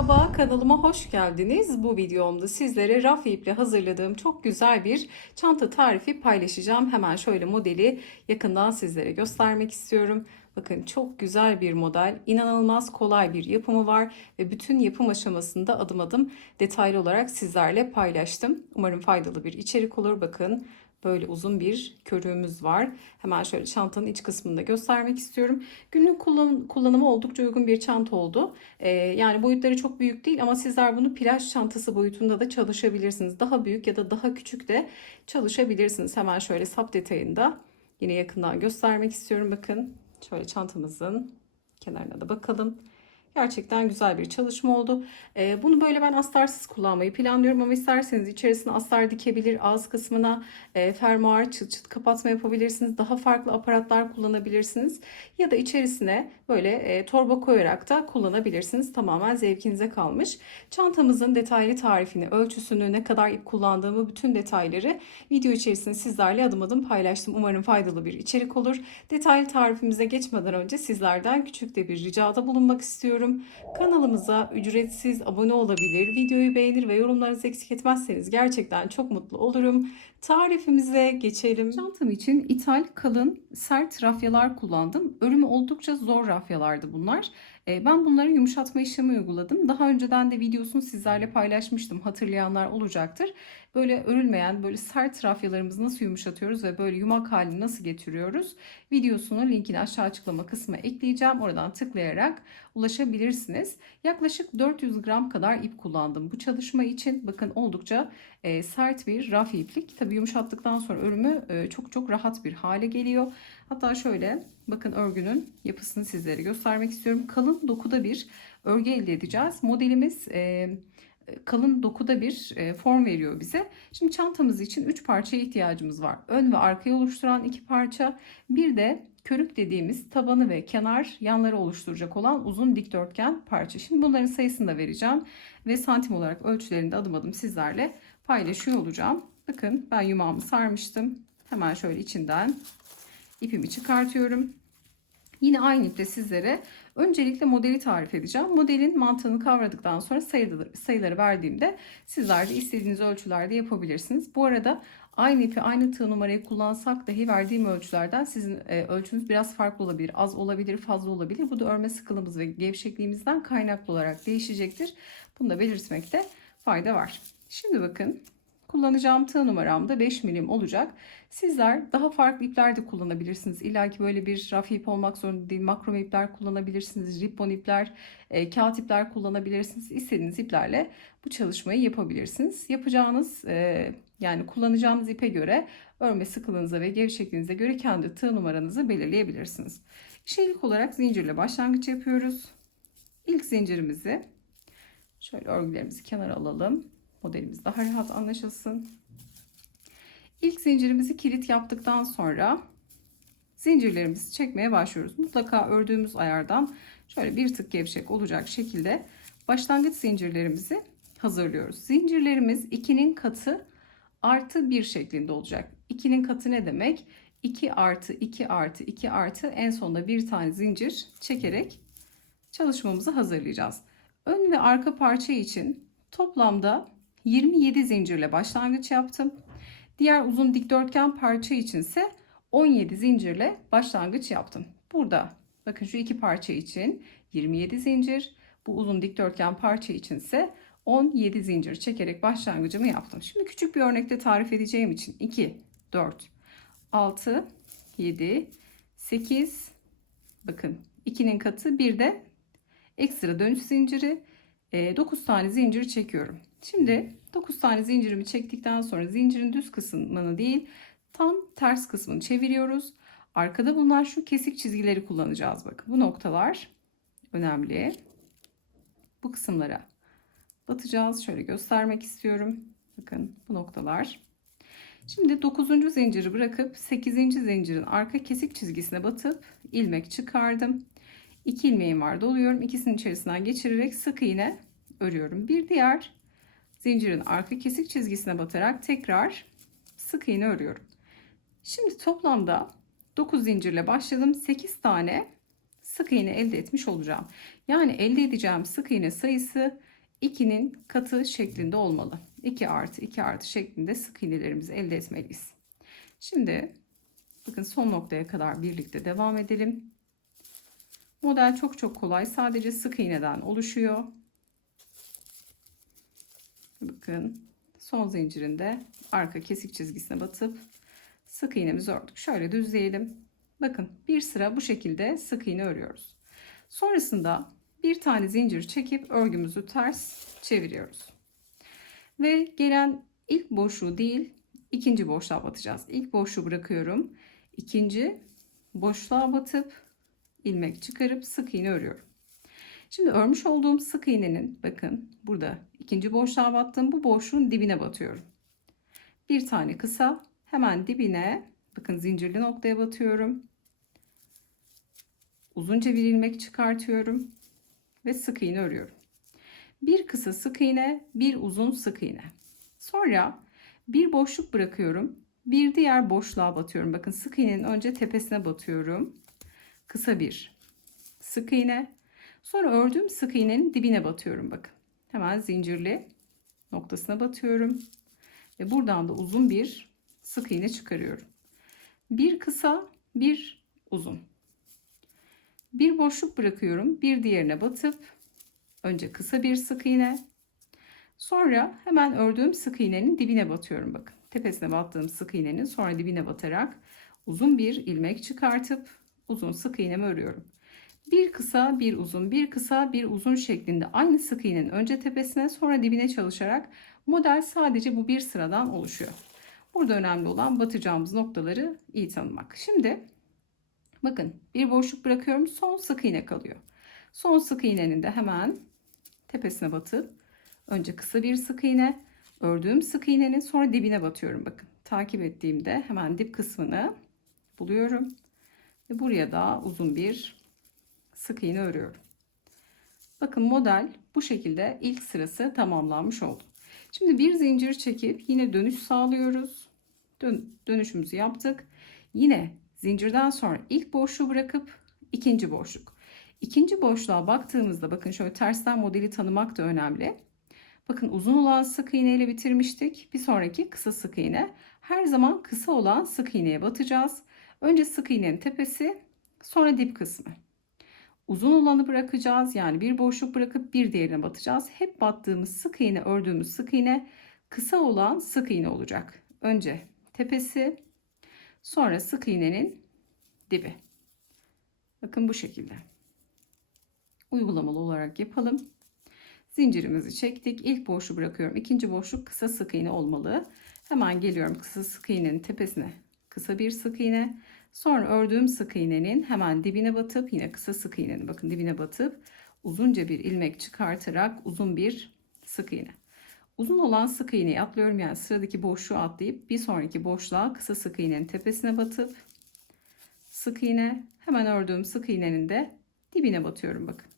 Merhaba kanalıma hoş geldiniz. Bu videomda sizlere raf iple hazırladığım çok güzel bir çanta tarifi paylaşacağım. Hemen şöyle modeli yakından sizlere göstermek istiyorum. Bakın çok güzel bir model, inanılmaz kolay bir yapımı var ve bütün yapım aşamasında adım adım detaylı olarak sizlerle paylaştım. Umarım faydalı bir içerik olur. Bakın böyle uzun bir körüğümüz var. Hemen şöyle çantanın iç kısmını da göstermek istiyorum. Günlük kullan kullanıma oldukça uygun bir çanta oldu. Ee, yani boyutları çok büyük değil ama sizler bunu plaj çantası boyutunda da çalışabilirsiniz. Daha büyük ya da daha küçük de çalışabilirsiniz. Hemen şöyle sap detayında yine yakından göstermek istiyorum. Bakın şöyle çantamızın kenarına da bakalım. Gerçekten güzel bir çalışma oldu. Ee, bunu böyle ben astarsız kullanmayı planlıyorum ama isterseniz içerisine astar dikebilir, ağız kısmına e, fermuar çıt çıt kapatma yapabilirsiniz. Daha farklı aparatlar kullanabilirsiniz. Ya da içerisine böyle e, torba koyarak da kullanabilirsiniz. Tamamen zevkinize kalmış. Çantamızın detaylı tarifini, ölçüsünü, ne kadar ip kullandığımı, bütün detayları video içerisinde sizlerle adım adım paylaştım. Umarım faydalı bir içerik olur. Detaylı tarifimize geçmeden önce sizlerden küçük de bir ricada bulunmak istiyorum. Kanalımıza ücretsiz abone olabilir, videoyu beğenir ve yorumlarınızı eksik etmezseniz gerçekten çok mutlu olurum. Tarifimize geçelim. Çantam için ithal kalın sert rafyalar kullandım. Örümü oldukça zor rafyalardı bunlar. E, Ben bunları yumuşatma işlemi uyguladım. Daha önceden de videosunu sizlerle paylaşmıştım. Hatırlayanlar olacaktır. Böyle örülmeyen, böyle sert rafyalarımızı nasıl yumuşatıyoruz ve böyle yumak halini nasıl getiriyoruz? Videosunun linkini aşağı açıklama kısmına ekleyeceğim. Oradan tıklayarak ulaşabilirsiniz. Yaklaşık 400 gram kadar ip kullandım bu çalışma için. Bakın oldukça e, sert bir raf iplik. Tabii yumuşattıktan sonra örümü e, çok çok rahat bir hale geliyor. Hatta şöyle bakın örgünün yapısını sizlere göstermek istiyorum. Kalın dokuda bir örgü elde edeceğiz. Modelimiz e, kalın dokuda bir e, form veriyor bize. Şimdi çantamız için 3 parçaya ihtiyacımız var. Ön ve arkayı oluşturan iki parça. Bir de körük dediğimiz tabanı ve kenar yanları oluşturacak olan uzun dikdörtgen parça. Şimdi bunların sayısını da vereceğim ve santim olarak ölçülerini de adım adım sizlerle paylaşıyor olacağım. Bakın ben yumağımı sarmıştım. Hemen şöyle içinden ipimi çıkartıyorum. Yine aynı iple sizlere öncelikle modeli tarif edeceğim. Modelin mantığını kavradıktan sonra sayıları, sayıları verdiğimde sizler de istediğiniz ölçülerde yapabilirsiniz. Bu arada aynı ipi aynı tığ numarayı kullansak dahi verdiğim ölçülerden sizin e, ölçünüz biraz farklı olabilir. Az olabilir, fazla olabilir. Bu da örme sıkılığımız ve gevşekliğimizden kaynaklı olarak değişecektir. Bunu da belirtmekte fayda var. Şimdi bakın Kullanacağım tığ numaram da 5 milim olacak. Sizler daha farklı ipler de kullanabilirsiniz. İlla ki böyle bir raf ip olmak zorunda değil. Makrom ipler kullanabilirsiniz. Ribbon ipler, e, kağıt ipler kullanabilirsiniz. İstediğiniz iplerle bu çalışmayı yapabilirsiniz. Yapacağınız e, yani kullanacağınız ipe göre örme sıkılığınıza ve gevşekliğinize göre kendi tığ numaranızı belirleyebilirsiniz. İşe olarak zincirle başlangıç yapıyoruz. İlk zincirimizi şöyle örgülerimizi kenara alalım modelimiz daha rahat anlaşılsın. İlk zincirimizi kilit yaptıktan sonra zincirlerimizi çekmeye başlıyoruz. Mutlaka ördüğümüz ayardan şöyle bir tık gevşek olacak şekilde başlangıç zincirlerimizi hazırlıyoruz. Zincirlerimiz 2'nin katı artı 1 şeklinde olacak. 2'nin katı ne demek? 2 artı 2 artı 2 artı en sonunda bir tane zincir çekerek çalışmamızı hazırlayacağız. Ön ve arka parça için toplamda 27 zincirle başlangıç yaptım. Diğer uzun dikdörtgen parça için ise 17 zincirle başlangıç yaptım. Burada bakın şu iki parça için 27 zincir, bu uzun dikdörtgen parça için ise 17 zincir çekerek başlangıcımı yaptım. Şimdi küçük bir örnekte tarif edeceğim için 2, 4, 6, 7, 8 bakın 2'nin katı bir de ekstra dönüş zinciri 9 tane zincir çekiyorum. Şimdi 9 tane zincirimi çektikten sonra zincirin düz kısmını değil tam ters kısmını çeviriyoruz. Arkada bulunan şu kesik çizgileri kullanacağız. Bakın bu noktalar önemli. Bu kısımlara batacağız. Şöyle göstermek istiyorum. Bakın bu noktalar. Şimdi 9. zinciri bırakıp 8. zincirin arka kesik çizgisine batıp ilmek çıkardım. 2 ilmeğim var doluyorum. İkisinin içerisinden geçirerek sık iğne örüyorum. Bir diğer zincirin arka kesik çizgisine batarak tekrar sık iğne örüyorum. Şimdi toplamda 9 zincirle başladım. 8 tane sık iğne elde etmiş olacağım. Yani elde edeceğim sık iğne sayısı 2'nin katı şeklinde olmalı. 2 artı 2 artı şeklinde sık iğnelerimizi elde etmeliyiz. Şimdi bakın son noktaya kadar birlikte devam edelim. Model çok çok kolay. Sadece sık iğneden oluşuyor. Bakın son zincirinde arka kesik çizgisine batıp sık iğnemizi ördük. Şöyle düzleyelim. Bakın bir sıra bu şekilde sık iğne örüyoruz. Sonrasında bir tane zincir çekip örgümüzü ters çeviriyoruz. Ve gelen ilk boşluğu değil ikinci boşluğa batacağız. İlk boşluğu bırakıyorum. İkinci boşluğa batıp ilmek çıkarıp sık iğne örüyorum. Şimdi örmüş olduğum sık iğnenin bakın burada ikinci boşluğa battım. Bu boşluğun dibine batıyorum. Bir tane kısa hemen dibine bakın zincirli noktaya batıyorum. Uzunca bir ilmek çıkartıyorum ve sık iğne örüyorum. Bir kısa sık iğne, bir uzun sık iğne. Sonra bir boşluk bırakıyorum. Bir diğer boşluğa batıyorum. Bakın sık iğnenin önce tepesine batıyorum. Kısa bir sık iğne. Sonra ördüğüm sık iğnenin dibine batıyorum bakın. Hemen zincirli noktasına batıyorum. Ve buradan da uzun bir sık iğne çıkarıyorum. Bir kısa, bir uzun. Bir boşluk bırakıyorum. Bir diğerine batıp önce kısa bir sık iğne. Sonra hemen ördüğüm sık iğnenin dibine batıyorum bakın. Tepesine battığım sık iğnenin sonra dibine batarak uzun bir ilmek çıkartıp uzun sık iğnemi örüyorum. Bir kısa, bir uzun, bir kısa, bir uzun şeklinde aynı sık iğnenin önce tepesine sonra dibine çalışarak model sadece bu bir sıradan oluşuyor. Burada önemli olan batacağımız noktaları iyi tanımak. Şimdi bakın bir boşluk bırakıyorum son sık iğne kalıyor. Son sık iğnenin de hemen tepesine batıp önce kısa bir sık iğne ördüğüm sık iğnenin sonra dibine batıyorum bakın. Takip ettiğimde hemen dip kısmını buluyorum. Ve buraya da uzun bir sık iğne örüyorum. Bakın model bu şekilde ilk sırası tamamlanmış oldu. Şimdi bir zincir çekip yine dönüş sağlıyoruz. Dön dönüşümüzü yaptık. Yine zincirden sonra ilk boşluğu bırakıp ikinci boşluk. İkinci boşluğa baktığımızda bakın şöyle tersten modeli tanımak da önemli. Bakın uzun olan sık iğne ile bitirmiştik. Bir sonraki kısa sık iğne. Her zaman kısa olan sık iğneye batacağız. Önce sık iğnenin tepesi, sonra dip kısmı. Uzun olanı bırakacağız. Yani bir boşluk bırakıp bir diğerine batacağız. Hep battığımız sık iğne, ördüğümüz sık iğne kısa olan sık iğne olacak. Önce tepesi, sonra sık iğnenin dibi. Bakın bu şekilde. Uygulamalı olarak yapalım. Zincirimizi çektik. İlk boşluğu bırakıyorum. İkinci boşluk kısa sık iğne olmalı. Hemen geliyorum kısa sık iğnenin tepesine. Kısa bir sık iğne. Sonra ördüğüm sık iğnenin hemen dibine batıp yine kısa sık iğnenin bakın dibine batıp uzunca bir ilmek çıkartarak uzun bir sık iğne. Uzun olan sık iğneyi atlıyorum yani sıradaki boşluğu atlayıp bir sonraki boşluğa kısa sık iğnenin tepesine batıp sık iğne hemen ördüğüm sık iğnenin de dibine batıyorum bakın.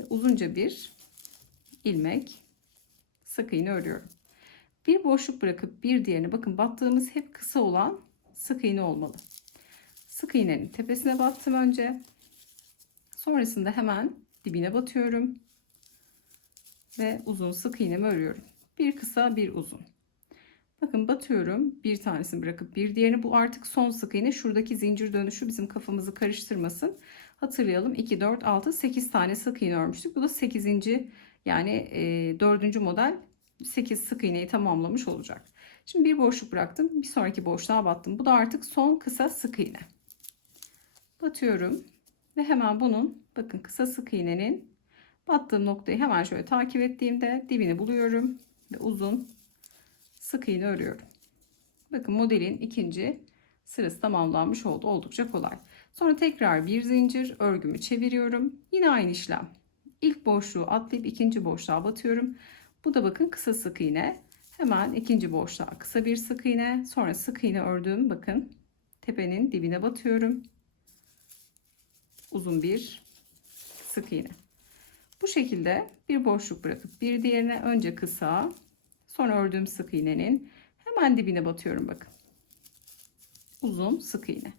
Ve uzunca bir ilmek sık iğne örüyorum. Bir boşluk bırakıp bir diğerine bakın battığımız hep kısa olan sık iğne olmalı. Sık iğnenin tepesine battım önce. Sonrasında hemen dibine batıyorum. Ve uzun sık iğnemi örüyorum. Bir kısa bir uzun. Bakın batıyorum. Bir tanesini bırakıp bir diğerini. Bu artık son sık iğne. Şuradaki zincir dönüşü bizim kafamızı karıştırmasın. Hatırlayalım 2, 4, 6, 8 tane sık iğne örmüştük. Bu da 8. yani e, 4. model 8 sık iğneyi tamamlamış olacak. Şimdi bir boşluk bıraktım. Bir sonraki boşluğa battım. Bu da artık son kısa sık iğne. Batıyorum. Ve hemen bunun bakın kısa sık iğnenin battığım noktayı hemen şöyle takip ettiğimde dibini buluyorum. Ve uzun sık iğne örüyorum. Bakın modelin ikinci sırası tamamlanmış oldu. Oldukça kolay. Sonra tekrar bir zincir örgümü çeviriyorum. Yine aynı işlem. İlk boşluğu atlayıp ikinci boşluğa batıyorum. Bu da bakın kısa sık iğne. Hemen ikinci boşluğa kısa bir sık iğne. Sonra sık iğne ördüm. Bakın tepenin dibine batıyorum. Uzun bir sık iğne. Bu şekilde bir boşluk bırakıp bir diğerine önce kısa sonra ördüğüm sık iğnenin hemen dibine batıyorum bakın. Uzun sık iğne.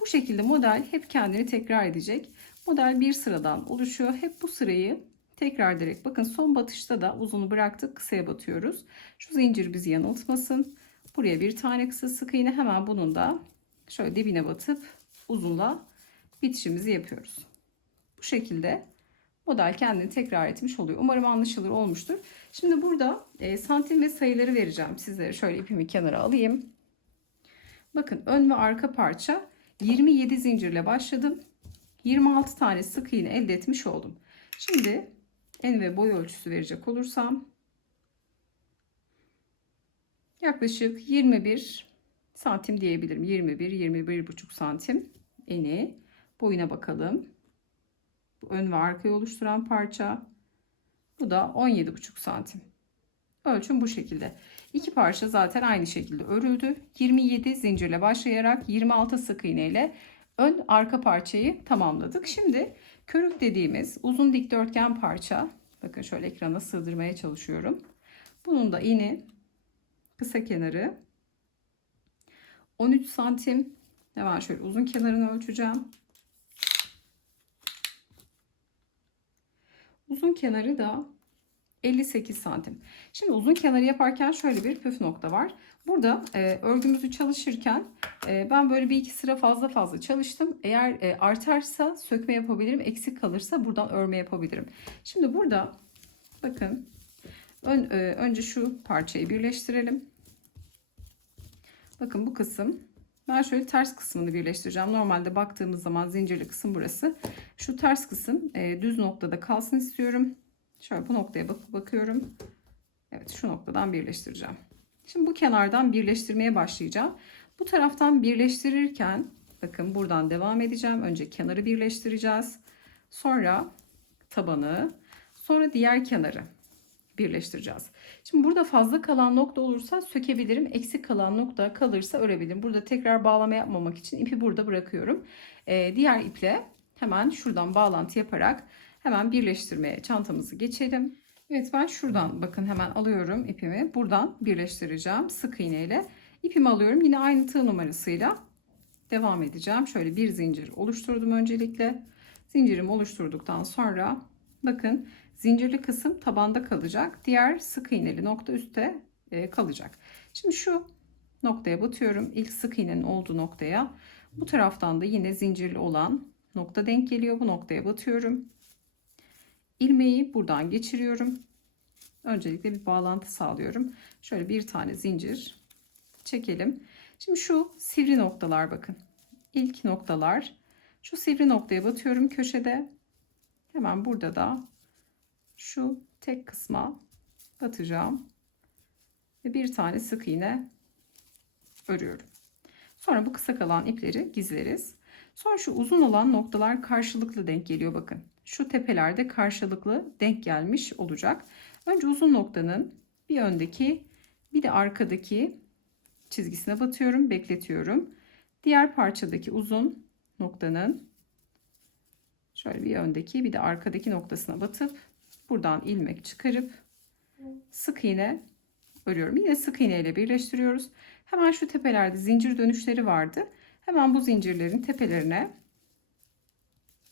Bu şekilde model hep kendini tekrar edecek. Model bir sıradan oluşuyor. Hep bu sırayı Tekrar direkt bakın son batışta da uzunu bıraktık kısaya batıyoruz. Şu zincir bizi yanıltmasın. Buraya bir tane kısa sık iğne hemen bunun da şöyle dibine batıp uzunla bitişimizi yapıyoruz. Bu şekilde model kendini tekrar etmiş oluyor. Umarım anlaşılır olmuştur. Şimdi burada e, santim ve sayıları vereceğim sizlere. Şöyle ipimi kenara alayım. Bakın ön ve arka parça 27 zincirle başladım. 26 tane sık iğne elde etmiş oldum. Şimdi en ve boy ölçüsü verecek olursam yaklaşık 21 santim diyebilirim. 21 21,5 santim eni. Boyuna bakalım. Bu ön ve arkayı oluşturan parça. Bu da 17,5 santim. Ölçüm bu şekilde. İki parça zaten aynı şekilde örüldü. 27 zincirle başlayarak 26 sık iğne ile ön arka parçayı tamamladık. Şimdi körük dediğimiz uzun dikdörtgen parça. Bakın şöyle ekrana sığdırmaya çalışıyorum. Bunun da iğne kısa kenarı 13 santim. Hemen şöyle uzun kenarını ölçeceğim. Uzun kenarı da 58 santim. Şimdi uzun kenarı yaparken şöyle bir püf nokta var. Burada e, örgümüzü çalışırken e, ben böyle bir iki sıra fazla fazla çalıştım. Eğer e, artarsa sökme yapabilirim. Eksik kalırsa buradan örme yapabilirim. Şimdi burada bakın ön, e, önce şu parçayı birleştirelim. Bakın bu kısım ben şöyle ters kısmını birleştireceğim. Normalde baktığımız zaman zincirli kısım burası. Şu ters kısım e, düz noktada kalsın istiyorum. Şöyle bu noktaya bakıp bakıyorum. Evet şu noktadan birleştireceğim. Şimdi bu kenardan birleştirmeye başlayacağım. Bu taraftan birleştirirken bakın buradan devam edeceğim. Önce kenarı birleştireceğiz. Sonra tabanı, sonra diğer kenarı birleştireceğiz. Şimdi burada fazla kalan nokta olursa sökebilirim. Eksik kalan nokta kalırsa örebilirim. Burada tekrar bağlama yapmamak için ipi burada bırakıyorum. Ee, diğer iple hemen şuradan bağlantı yaparak hemen birleştirmeye çantamızı geçelim. Evet ben şuradan bakın hemen alıyorum ipimi. Buradan birleştireceğim sık iğne ile. İpimi alıyorum. Yine aynı tığ numarasıyla devam edeceğim. Şöyle bir zincir oluşturdum öncelikle. Zincirimi oluşturduktan sonra bakın zincirli kısım tabanda kalacak. Diğer sık iğneli nokta üstte e, kalacak. Şimdi şu noktaya batıyorum. İlk sık iğnenin olduğu noktaya. Bu taraftan da yine zincirli olan nokta denk geliyor. Bu noktaya batıyorum. İlmeği buradan geçiriyorum. Öncelikle bir bağlantı sağlıyorum. Şöyle bir tane zincir çekelim. Şimdi şu sivri noktalar bakın. İlk noktalar. Şu sivri noktaya batıyorum köşede. Hemen burada da şu tek kısma batacağım. Ve bir tane sık iğne örüyorum. Sonra bu kısa kalan ipleri gizleriz. Sonra şu uzun olan noktalar karşılıklı denk geliyor bakın. Şu tepelerde karşılıklı denk gelmiş olacak. Önce uzun noktanın bir öndeki bir de arkadaki çizgisine batıyorum, bekletiyorum. Diğer parçadaki uzun noktanın şöyle bir öndeki bir de arkadaki noktasına batıp buradan ilmek çıkarıp sık iğne örüyorum. Yine sık iğne ile birleştiriyoruz. Hemen şu tepelerde zincir dönüşleri vardı. Hemen bu zincirlerin tepelerine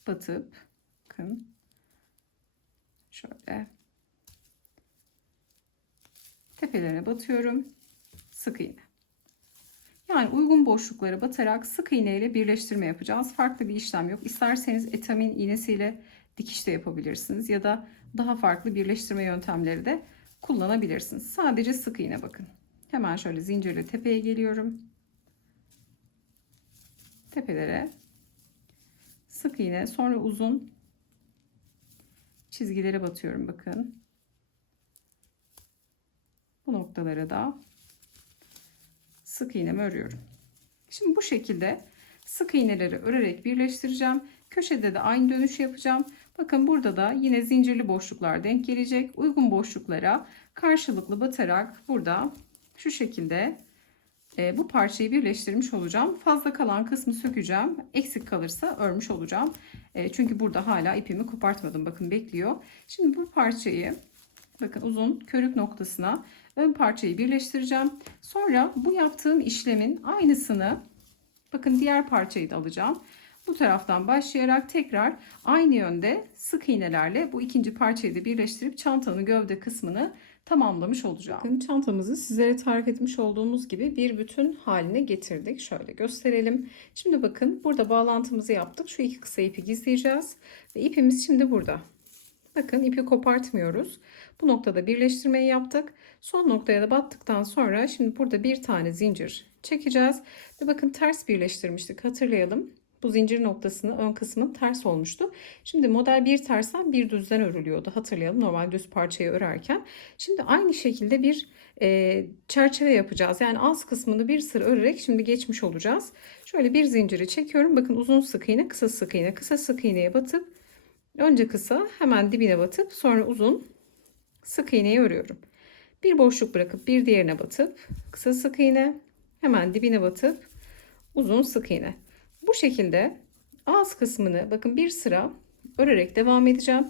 batıp bakın şöyle tepelerine batıyorum. Sık iğne. Yani uygun boşluklara batarak sık iğne ile birleştirme yapacağız. Farklı bir işlem yok. İsterseniz etamin iğnesiyle dikiş de yapabilirsiniz ya da daha farklı birleştirme yöntemleri de kullanabilirsiniz. Sadece sık iğne bakın. Hemen şöyle zincirle tepeye geliyorum. Tepelere sık iğne sonra uzun çizgilere batıyorum bakın. Bu noktalara da sık iğnemi örüyorum. Şimdi bu şekilde sık iğneleri örerek birleştireceğim. Köşede de aynı dönüş yapacağım. Bakın burada da yine zincirli boşluklar denk gelecek. Uygun boşluklara karşılıklı batarak burada şu şekilde e, bu parçayı birleştirmiş olacağım. Fazla kalan kısmı sökeceğim. Eksik kalırsa örmüş olacağım. E, çünkü burada hala ipimi kopartmadım. Bakın bekliyor. Şimdi bu parçayı bakın uzun körük noktasına ön parçayı birleştireceğim. Sonra bu yaptığım işlemin aynısını bakın diğer parçayı da alacağım. Bu taraftan başlayarak tekrar aynı yönde sık iğnelerle bu ikinci parçayı da birleştirip çantanın gövde kısmını tamamlamış olacağım. Bakın çantamızı sizlere tarif etmiş olduğumuz gibi bir bütün haline getirdik. Şöyle gösterelim. Şimdi bakın burada bağlantımızı yaptık. Şu iki kısa ipi gizleyeceğiz. Ve ipimiz şimdi burada. Bakın ipi kopartmıyoruz. Bu noktada birleştirmeyi yaptık. Son noktaya da battıktan sonra şimdi burada bir tane zincir çekeceğiz. Ve bakın ters birleştirmiştik hatırlayalım. Bu zincir noktasını ön kısmın ters olmuştu. Şimdi model bir tersten bir düzden örülüyordu. Hatırlayalım normal düz parçayı örerken. Şimdi aynı şekilde bir e, çerçeve yapacağız. Yani alt kısmını bir sıra örerek şimdi geçmiş olacağız. Şöyle bir zinciri çekiyorum. Bakın uzun sık iğne, kısa sık iğne, kısa sık iğneye batıp önce kısa hemen dibine batıp sonra uzun sık iğneyi örüyorum. Bir boşluk bırakıp bir diğerine batıp kısa sık iğne hemen dibine batıp uzun sık iğne. Bu şekilde ağız kısmını bakın bir sıra örerek devam edeceğim.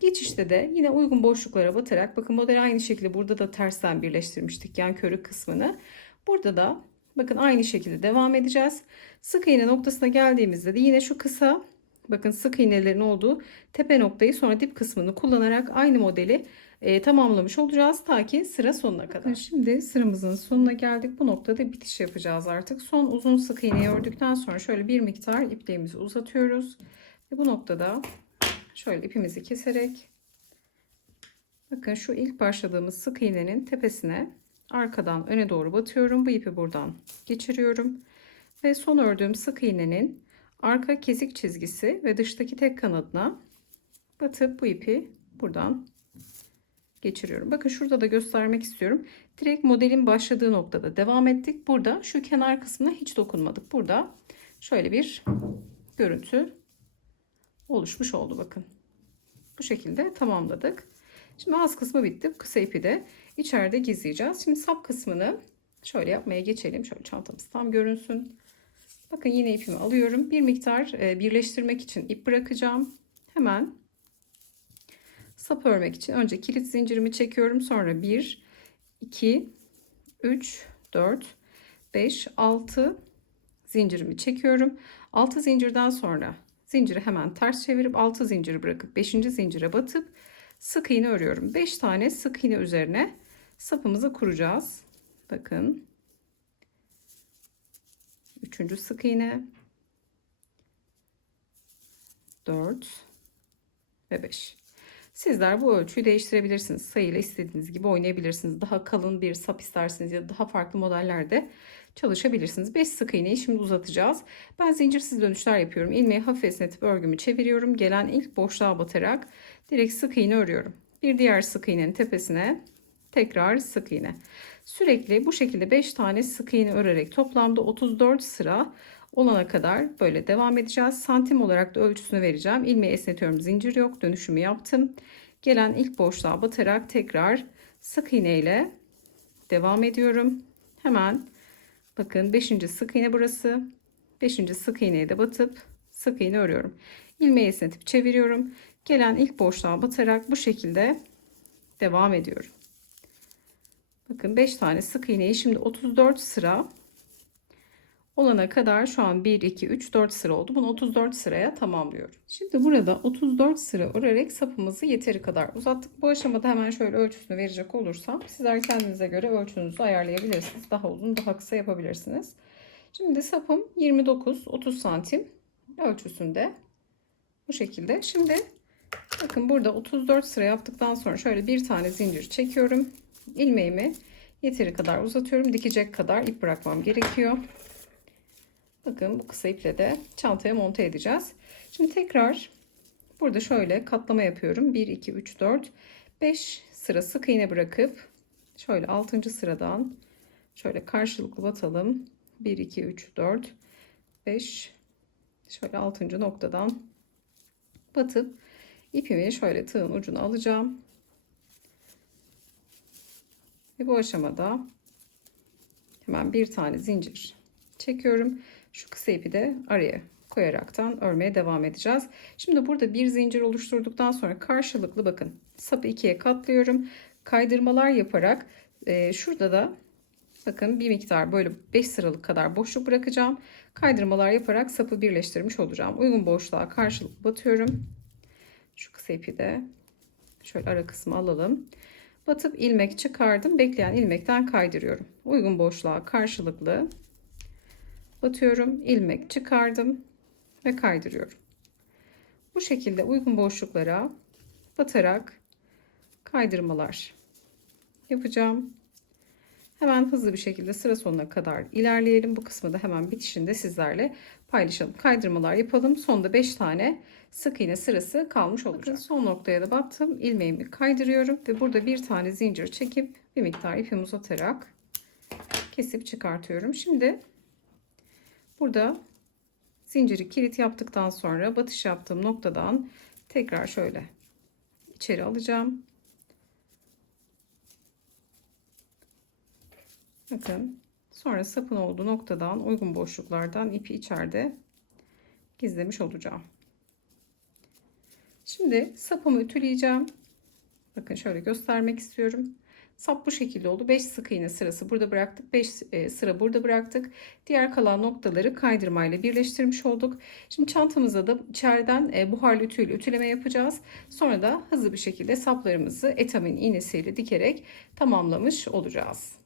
Geçişte de yine uygun boşluklara batarak bakın model aynı şekilde burada da tersten birleştirmiştik yan körük kısmını. Burada da bakın aynı şekilde devam edeceğiz. Sık iğne noktasına geldiğimizde de yine şu kısa bakın sık iğnelerin olduğu tepe noktayı sonra dip kısmını kullanarak aynı modeli e, tamamlamış olacağız ta ki sıra sonuna kadar. Bakın şimdi sıramızın sonuna geldik. Bu noktada bitiş yapacağız artık. Son uzun sık iğneyi ördükten sonra şöyle bir miktar ipliğimizi uzatıyoruz. Ve bu noktada şöyle ipimizi keserek bakın şu ilk başladığımız sık iğnenin tepesine arkadan öne doğru batıyorum. Bu ipi buradan geçiriyorum. Ve son ördüğüm sık iğnenin arka kesik çizgisi ve dıştaki tek kanadına batıp bu ipi buradan geçiriyorum. Bakın şurada da göstermek istiyorum. Direkt modelin başladığı noktada devam ettik. Burada şu kenar kısmına hiç dokunmadık. Burada şöyle bir görüntü oluşmuş oldu bakın. Bu şekilde tamamladık. Şimdi ağız kısmı bitti. Kısa ipi de içeride gizleyeceğiz. Şimdi sap kısmını şöyle yapmaya geçelim. Şöyle çantamız tam görünsün. Bakın yine ipimi alıyorum. Bir miktar e, birleştirmek için ip bırakacağım. Hemen sap örmek için önce kilit zincirimi çekiyorum. Sonra 1, 2, 3, 4, 5, 6 zincirimi çekiyorum. 6 zincirden sonra zinciri hemen ters çevirip 6 zinciri bırakıp 5. zincire batıp sık iğne örüyorum. 5 tane sık iğne üzerine sapımızı kuracağız. Bakın. Üçüncü sık iğne. 4 ve 5. Sizler bu ölçüyü değiştirebilirsiniz. Sayıyla istediğiniz gibi oynayabilirsiniz. Daha kalın bir sap isterseniz ya da daha farklı modellerde çalışabilirsiniz. 5 sık iğneyi şimdi uzatacağız. Ben zincirsiz dönüşler yapıyorum. İlmeği hafif esnetip örgümü çeviriyorum. Gelen ilk boşluğa batarak direkt sık iğne örüyorum. Bir diğer sık iğnenin tepesine tekrar sık iğne. Sürekli bu şekilde 5 tane sık iğne örerek toplamda 34 sıra olana kadar böyle devam edeceğiz. Santim olarak da ölçüsünü vereceğim. İlmeği esnetiyorum. Zincir yok. Dönüşümü yaptım. Gelen ilk boşluğa batarak tekrar sık iğne ile devam ediyorum. Hemen bakın 5. sık iğne burası. 5. sık iğneye de batıp sık iğne örüyorum. İlmeği esnetip çeviriyorum. Gelen ilk boşluğa batarak bu şekilde devam ediyorum. Bakın 5 tane sık iğneyi şimdi 34 sıra olana kadar şu an 1, 2, 3, 4 sıra oldu. Bunu 34 sıraya tamamlıyorum. Şimdi burada 34 sıra örerek sapımızı yeteri kadar uzattık. Bu aşamada hemen şöyle ölçüsünü verecek olursam sizler kendinize göre ölçünüzü ayarlayabilirsiniz. Daha uzun daha kısa yapabilirsiniz. Şimdi sapım 29-30 santim ölçüsünde. Bu şekilde. Şimdi bakın burada 34 sıra yaptıktan sonra şöyle bir tane zincir çekiyorum. İlmeğimi yeteri kadar uzatıyorum. Dikecek kadar ip bırakmam gerekiyor. Bakın bu kısa iple de çantaya monte edeceğiz. Şimdi tekrar burada şöyle katlama yapıyorum. 1, 2, 3, 4, 5 sıra sık iğne bırakıp şöyle 6. sıradan şöyle karşılıklı batalım. 1, 2, 3, 4, 5 şöyle 6. noktadan batıp ipimi şöyle tığın ucuna alacağım. Ve bu aşamada hemen bir tane zincir çekiyorum. Şu kısa ipi de araya koyaraktan örmeye devam edeceğiz. Şimdi burada bir zincir oluşturduktan sonra karşılıklı bakın sapı ikiye katlıyorum. Kaydırmalar yaparak e, şurada da bakın bir miktar böyle 5 sıralık kadar boşluk bırakacağım. kaydırmalar yaparak sapı birleştirmiş olacağım. Uygun boşluğa karşılık batıyorum. Şu kısa ipi de şöyle ara kısmı alalım. Batıp ilmek çıkardım. Bekleyen ilmekten kaydırıyorum. Uygun boşluğa karşılıklı batıyorum. ilmek çıkardım ve kaydırıyorum. Bu şekilde uygun boşluklara batarak kaydırmalar yapacağım. Hemen hızlı bir şekilde sıra sonuna kadar ilerleyelim. Bu kısmı da hemen bitişinde sizlerle paylaşalım. Kaydırmalar yapalım. Sonda 5 tane sık iğne sırası kalmış olacak. Bakın son noktaya da battım. İlmeğimi kaydırıyorum ve burada bir tane zincir çekip bir miktar ipimi uzatarak kesip çıkartıyorum. Şimdi burada zinciri kilit yaptıktan sonra batış yaptığım noktadan tekrar şöyle içeri alacağım. Bakın sonra sapın olduğu noktadan uygun boşluklardan ipi içeride gizlemiş olacağım. Şimdi sapımı ütüleyeceğim. Bakın şöyle göstermek istiyorum. Sap bu şekilde oldu. 5 sık iğne sırası burada bıraktık. 5 sıra burada bıraktık. Diğer kalan noktaları kaydırmayla birleştirmiş olduk. Şimdi çantamıza da içeriden e, buharlı ütüyle ütüleme yapacağız. Sonra da hızlı bir şekilde saplarımızı etamin iğnesiyle dikerek tamamlamış olacağız.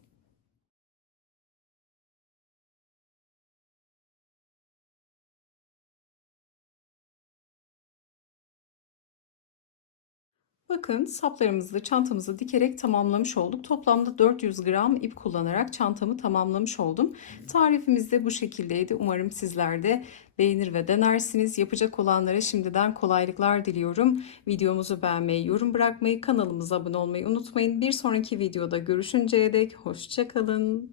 Bakın saplarımızı çantamızı dikerek tamamlamış olduk. Toplamda 400 gram ip kullanarak çantamı tamamlamış oldum. Tarifimiz de bu şekildeydi. Umarım sizler de beğenir ve denersiniz. Yapacak olanlara şimdiden kolaylıklar diliyorum. Videomuzu beğenmeyi, yorum bırakmayı, kanalımıza abone olmayı unutmayın. Bir sonraki videoda görüşünceye dek hoşçakalın.